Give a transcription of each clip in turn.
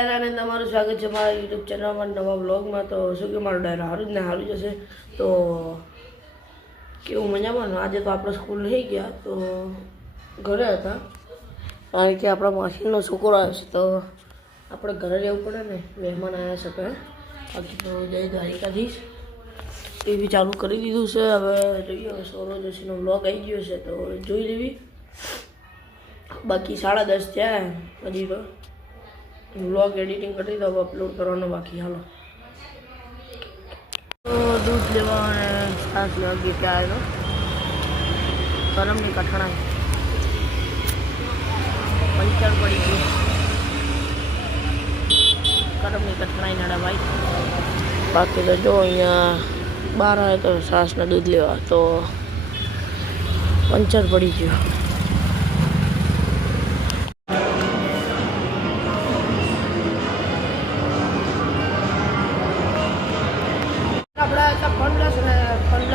ડાયરાને તમારું સ્વાગત છે મારા યુટ્યુબ ચેનલમાં નવા બ્લોગમાં. તો શું કે મારું ડાયરા સારું જ ને સારું જશે. તો કેવું મજામાં. આજે તો આપણે સ્કૂલ થઈ ગયા તો ઘરે હતા, કારણ કે આપણા માસીનો છોકરો આવ્યો છે તો આપણે ઘરે રહેવું પડે ને, મહેમાન આવ્યા છે. બાકી તો જય દ્વારિકાધીશ એ બી ચાલુ કરી દીધું છે. હવે જોઈએ, હવે સૌરવ જોશીનો બ્લોગ આવી ગયો છે તો જોઈ લેવી. બાકી 10:30 થયા, હજી તો વ્લોગ એડિટિંગ કરી દો, અપલોડ કરવાનો બાકી. હાલો તો દૂધ લેવા અને છાશ લેવા ગઈ ત્યાં આવ્યો. ગરમની કઠણાઈ પંચર પડી ગઈ. ગરમની કઠણાઈ નડા ભાઈ. બાકી તો જો અહીંયા બહાર આવે તો છાશને દૂધ લેવા તો પંચર પડી ગયું.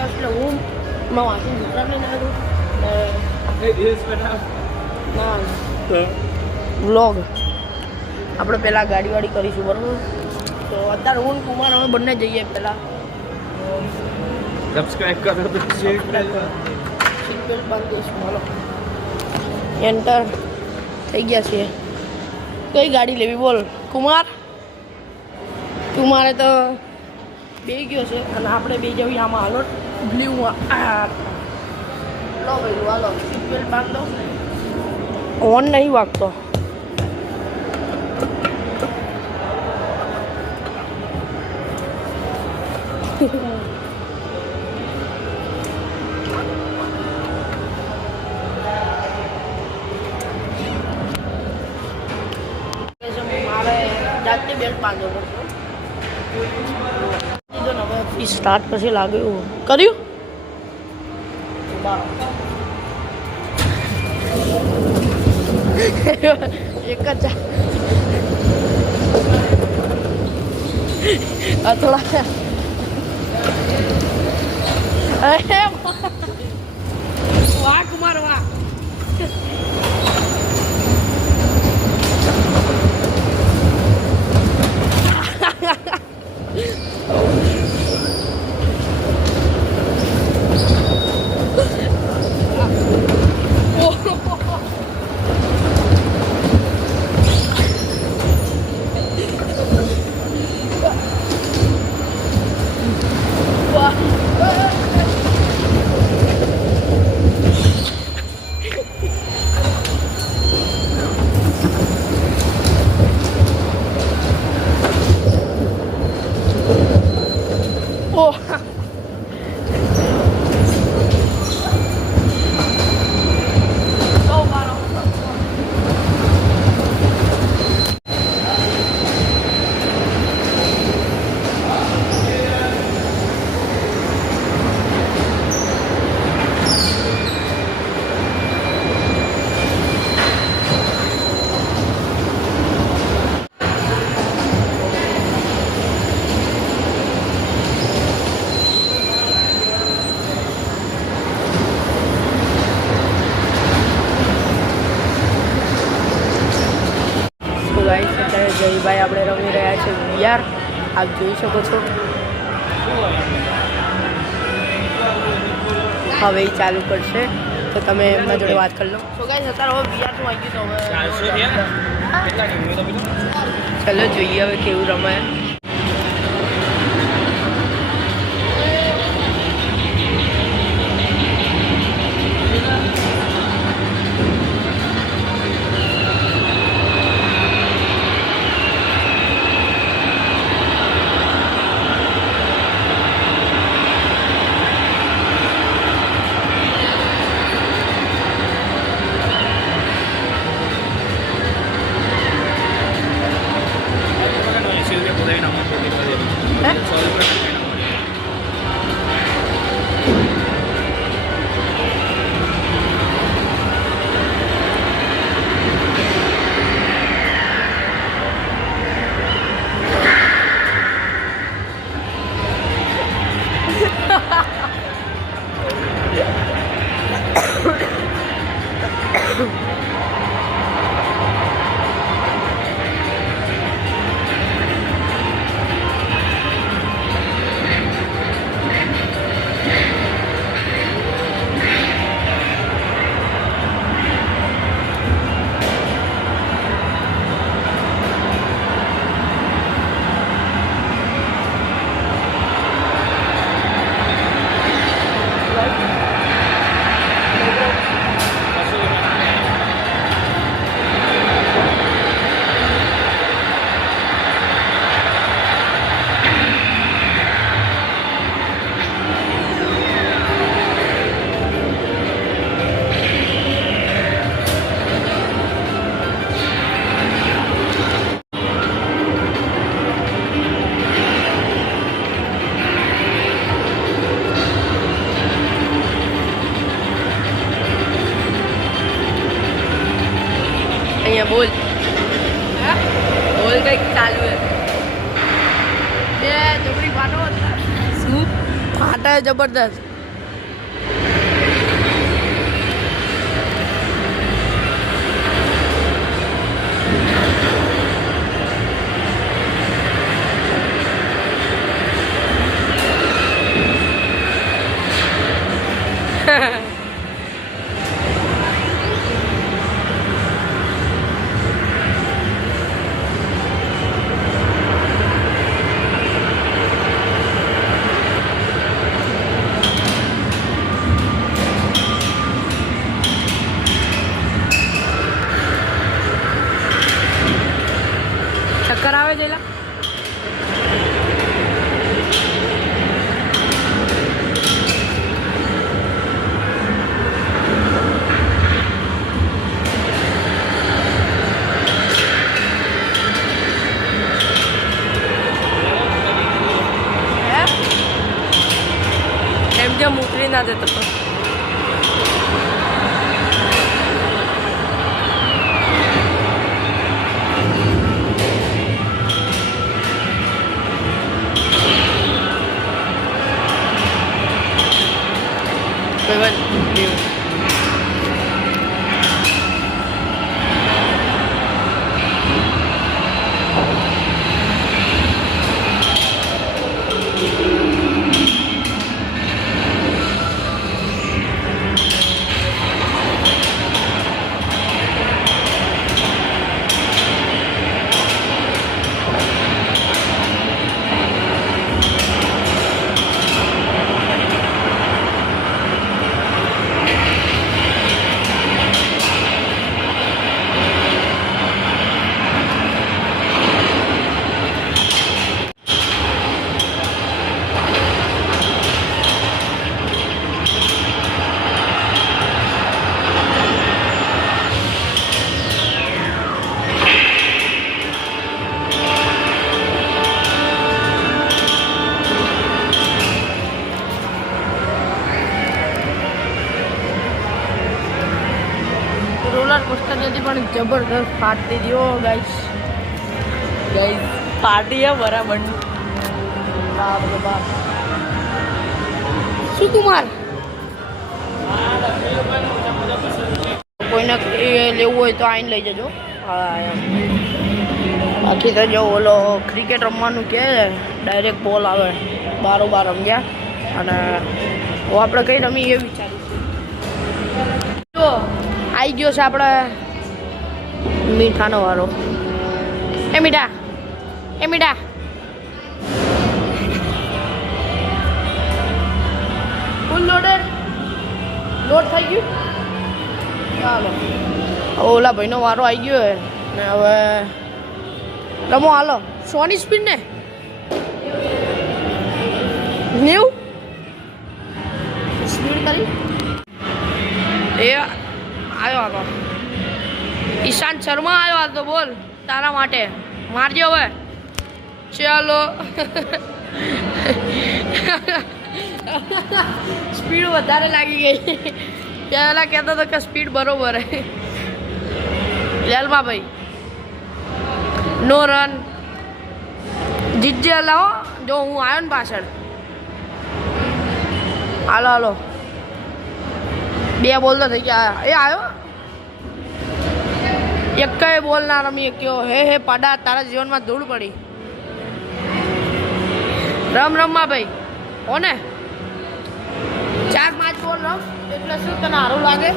એટલે હું માં વાંચી ગુજરાતને ના વ્લોગ આપણે પહેલાં ગાડીવાડી કરીશું, બરાબર? તો અત્યારે હું કુમાર અમે બંને જઈએ. પહેલાં સબસ્ક્રાઇબ કરો તો શેર સીટ બેલ્ટ બાંધી દઈશું. હાલો એન્ટર થઈ ગયા છીએ. કઈ ગાડી લેવી બોલ કુમાર? કુમારે તો બે ગયો છે અને આપણે બે જવી આમાં. હાલો બ્લ્યુમાં લો ભાઈ, હાલો સીટ બેલ્ટ બાંધો. હોર્ન નહીં વાગતો. મારે જાતે બેલ્ટ બાંધવો પડશે. હવે સ્ટાર્ટ પછી લાગ્યું કર્યું. એક જ થોડા વાહ કુમાર વાહ. જયભાઈ આપણે રમી રહ્યા છે VR. આપ જોઈ શકો છો. હવે એ ચાલુ કરશે તો તમે એમના જોડે વાત કરી લો. સો ગાઈસ અત્યારે હવે VR શું આવી ગયું તો હવે ચલો જોઈએ હવે કેવું રમાય. बोल बोल कहीं चालू है ये जबरी फाटो शू फाटा है जबरदस्त चक्कर आवे जेला जब उतरी ना देता तो रोलर कोस्टर जल्दी पण जबरदस्त फाटती दियो गाइस गाइस पार्टी है बराबर बाप रे बाप सुकुमार कोઈને લેવું હોય તો આઈને લઈ જજો બાકી તો જો ઓલો ક્રિકેટ રમવાનું કે ડાયરેક્ટ બોલ આવે બારોબાર રમ્યા અને આપણે કઈ રમી એ વિચારીશું જો आई गयो से अपने मीठानो वारो ए मीठा फुल लोडेड लोड થઈ ગયું ચાલો ઓલા ભાઈનો વારો આવી ગયો હે ને હવે રમો હાલો 100 ની સ્પીડ ને 90 સ્પીડ કરી એ आयो आगो ईशान शर्मा आयो आ तो बोल तारा माटे मारजो હવે चलो स्पीड વધારે લાગી ગઈ પહેલા કહેતો તો કે સ્પીડ બરોબર હે લેલમાં ભાઈ નો રન જીજે લાવો જો હું આવ્યો ને પાછળ હાલો હાલો બે બોલ તો થઈ ગયા એ આવ્યો એક બોલ ના રમી કયો હે પાડા તારા જીવનમાં ધૂળ પડી રમમાં ભાઈ કોને 4-5 બોલ રમ એટલે શું તને સારું લાગે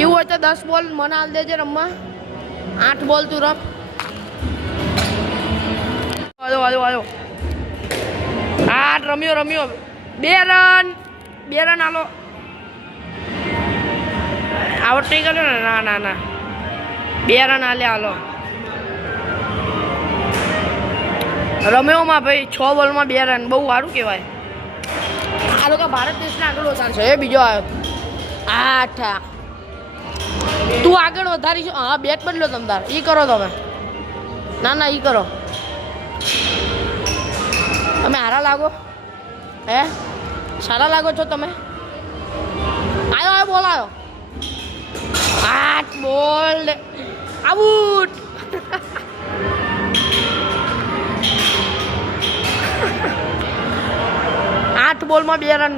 એવું હોય તો 10 બોલ મને હાલ દેજે રમવા 8 બોલ તું રમ આવ્યો 8 રમ્યો 2 રન હાલો आवट नहीं करो ना 2 रन हाले हालो रम्यो में भाई 6 बॉल में 2 रन बहु सारू कहवाय आ लोग भारत देश ने आगळ वधारशे बीजो आयो 8 तू आगळ वधारी हाँ बेट बदलो तम तार ई करो तमे ना ई करो तमे हारा लागो हे सारा लागो छो तमे आयो बोल आयो 8 बोल આઉટ. આઠ બોલમાં 2 રન.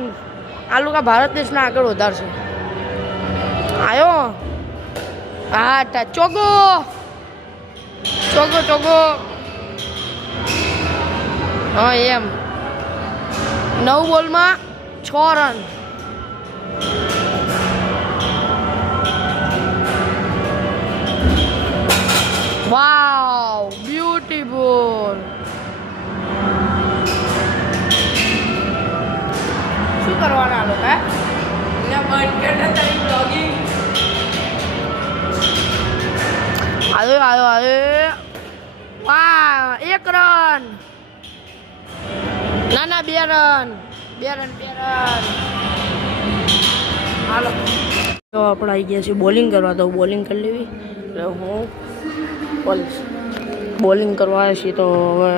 આ લોકો ભારત દેશના આગળ વધારશે. આયો 8. ચોગો ચોગો ચોગો. હા એમ 9 બોલમાં 6 રન. વાવ બ્યુટીફુલ. શું કરવાના લોકો આવ્યો આવ્યો આવ્યો. વાહ 1 રન. ના ના 2 રન 2 રન 2 રન. હાલો તો આપણે આવી ગયા છીએ બોલિંગ કરવા. તો બોલિંગ કરી લેવી એટલે હું બોલિંગ કરવા આવ્યા છીએ. તો હવે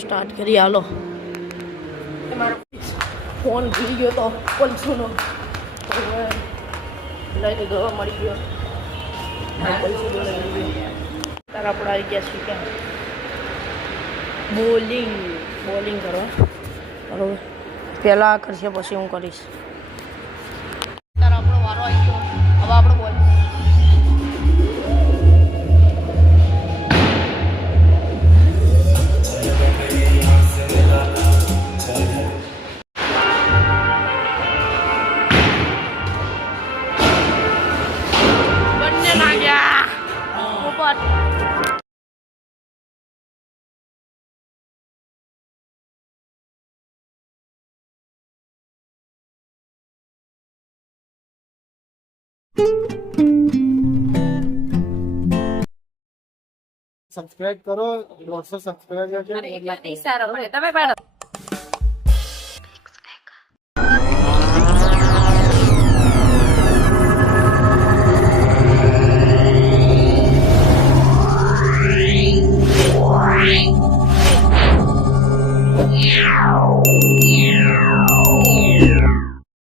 સ્ટાર્ટ કરીએ. હાલો મારો ફોન ભૂલી ગયો તો પલ્સુનો હવે લઈ લીધો. મળી ગયો પલ્સુ લઈ લીધો. ત્યારે આપણે આવી ગયા છીએ ક્યાં બોલિંગ કરવા. બરાબર પહેલાં કરશે પછી હું કરીશ. ત્યારે આપણો વારો આવી ગયો. હવે આપણે બોલ બંને લાગ્યા ઉપર. સબસ્ક્રાઇબ કરો 100 સબસ્ક્રાઇબર છે. સારો તમે પાડો.